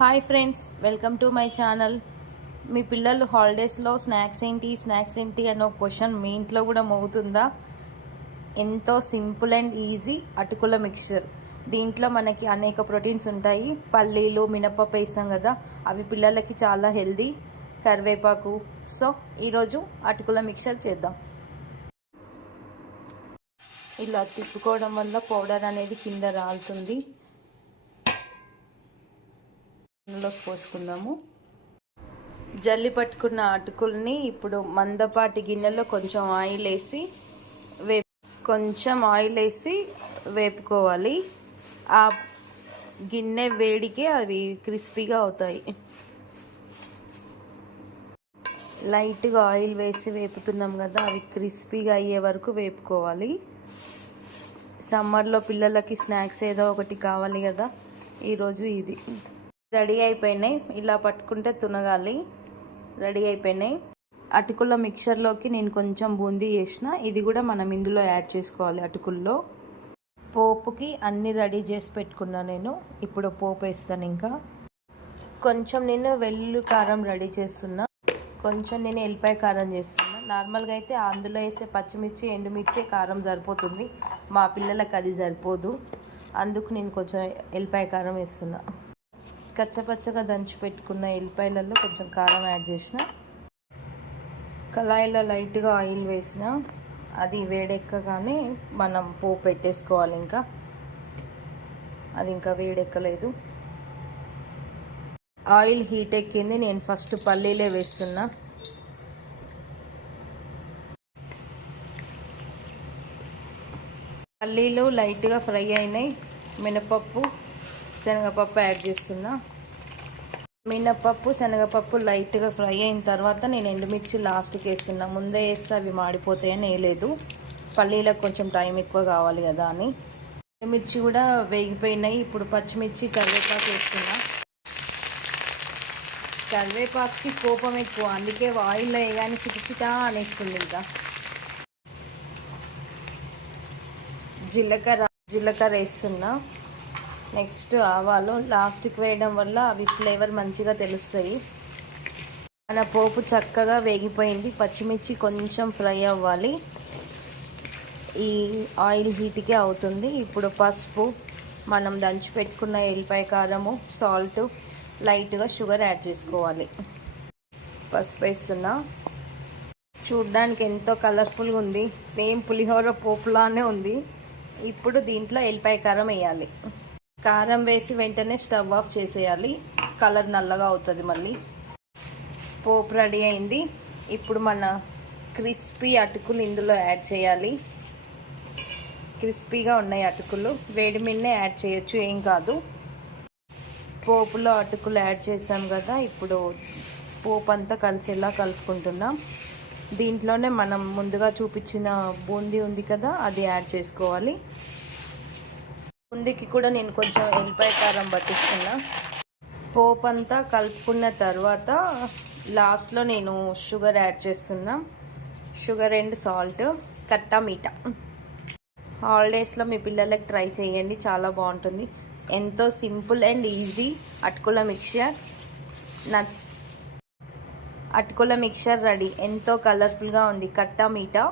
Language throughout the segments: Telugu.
Hi friends welcome to my channel మీ పిల్లలు హాలిడేస్లో స్నాక్స్ ఏంటి స్నాక్స్ ఏంటి అనే ఒక క్వశ్చన్ మీ ఇంట్లో కూడా మోగుతుందా? ఎంతో సింపుల్ అండ్ ఈజీ అటుకుల మిక్చర్ దీంట్లో మనకి అనేక ప్రోటీన్స్ ఉంటాయి. పల్లీలు మినపప్పు వేస్తాం కదా అవి పిల్లలకి చాలా హెల్దీ కరివేపాకు. సో ఈరోజు అటుకుల మిక్చర్ చేద్దాం. ఇలా తిప్పుకోవడం వల్ల పౌడర్ అనేది కింద రాలుతుంది. నూనెలో పోసుకుందాము. జల్లి పట్టుకున్న అటుకుల్ని ఇప్పుడు మందపాటి గిన్నెలో కొంచెం ఆయిల్ వేసి వే కొంచెం ఆయిల్ వేసి వేపుకోవాలి. ఆ గిన్నె వేడికి అవి క్రిస్పీగా అవుతాయి. లైట్గా ఆయిల్ వేసి వేపుతున్నాం కదా అవి క్రిస్పీగా అయ్యే వరకు వేపుకోవాలి. సమ్మర్లో పిల్లలకి స్నాక్స్ ఏదో ఒకటి కావాలి కదా ఈరోజు ఇది. రెడీ అయిపోయినాయి. ఇలా పట్టుకుంటే తునగాలి. రెడీ అయిపోయినాయి. అటుకుల మిక్చర్లోకి నేను కొంచెం బూందీ చేసిన. ఇది కూడా మనం ఇందులో యాడ్ చేసుకోవాలి అటుకుల్లో. పోపుకి అన్నీ రెడీ చేసి పెట్టుకున్నా నేను. ఇప్పుడు పోపు వేస్తాను ఇంకా. కొంచెం నేను వెల్లు కారం రెడీ చేస్తున్నా. కొంచెం నేను ఎల్లిపాయ కారం చేస్తున్నా. నార్మల్గా అయితే అందులో వేసే పచ్చిమిర్చి ఎండుమిర్చి కారం సరిపోతుంది. మా పిల్లలకు అది సరిపోదు. అందుకు నేను కొంచెం ఎల్లిపాయ కారం వేస్తున్నా. కచ్చపచ్చగా దంచి పెట్టుకున్న ఎల్లిపాయలలో కొంచెం కారం యాడ్ చేసిన. కళాయిలో లైట్గా ఆయిల్ వేసిన. అది వేడెక్కగానే మనం పోపు పెట్టేసుకోవాలి ఇంకా. అది ఇంకా వేడెక్కలేదు. ఆయిల్ హీట్ ఎక్కింది. నేను ఫస్ట్ పల్లీలే వేస్తున్నా. పల్లీలు లైట్గా ఫ్రై అయినాయి. మినపప్పు శనగపప్పు యాడ్ చేస్తున్నా. మినపప్పు శనగపప్పు లైట్గా ఫ్రై అయిన తర్వాత నేను ఎండుమిర్చి లాస్ట్కి వేస్తున్నా. ముందే వేస్తే అవి మాడిపోతాయని వేయలేదు. పల్లీలకు కొంచెం టైం ఎక్కువ కావాలి కదా అని. ఎండుమిర్చి కూడా వేగిపోయినాయి. ఇప్పుడు పచ్చిమిర్చి కరివేపాకు వేస్తున్నా. కరివేపాకుకి కోపం ఎక్కువ. అందుకే ఆయిల్లో వేయగానే చిటిచిటా అనేస్తుంది ఇంకా. జీలకర్ర జీలకర్ర వేస్తున్నా. నెక్స్ట్ ఆవాలు లాస్ట్కి వేయడం వల్ల అవి ఫ్లేవర్ మంచిగా తెలుస్తాయి. మన పోపు చక్కగా వేగిపోయింది. పచ్చిమిర్చి కొంచెం ఫ్రై అవ్వాలి. ఈ ఆయిల్ హీట్కే అవుతుంది. ఇప్పుడు పసుపు మనం దంచి పెట్టుకున్న ఎల్లిపాయ కారము సాల్ట్ లైట్గా షుగర్ యాడ్ చేసుకోవాలి. పసుపు వేస్తున్నా. చూడ్డానికి ఎంతో కలర్ఫుల్గా ఉంది. సేమ్ పులిహోర పోపులానే ఉంది. ఇప్పుడు దీంట్లో ఎల్లిపాయ కారం వేయాలి. కారం వేసి వెంటనే స్టవ్ ఆఫ్ చేసేయాలి. కలర్ నల్లగా అవుతుంది మళ్ళీ. పోపు రెడీ అయింది. ఇప్పుడు మన క్రిస్పీ అటుకులు ఇందులో యాడ్ చేయాలి. క్రిస్పీగా ఉన్నాయి అటుకులు. వేడి మిన్నే యాడ్ చేయొచ్చు ఏం కాదు. పోపులో అటుకులు యాడ్ చేసాం కదా ఇప్పుడు పోపు అంతా కలిసేలా కలుపుకుంటున్నాం. దీంట్లోనే మనం ముందుగా చూపించిన బూందీ ఉంది కదా అది యాడ్ చేసుకోవాలి. ముందుకి కూడా నేను కొంచెం ఎల్లిపాయ కారం పట్టిస్తున్నా. పోపు అంతా కలుపుకున్న తర్వాత లాస్ట్లో నేను షుగర్ యాడ్ చేస్తున్నా. Sugar and salt khatta meetha. హాలిడేస్లో మీ పిల్లలకి ట్రై చేయండి చాలా బాగుంటుంది. ఎంతో సింపుల్ అండ్ ఈజీ అటుకుల మిక్చర్. నచ్ అటుకుల మిక్చర్ రెడీ. ఎంతో కలర్ఫుల్గా ఉంది కట్టా మీఠా.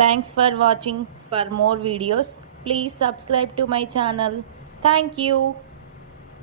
Thanks for watching. For more videos, please subscribe to my channel. Thank you.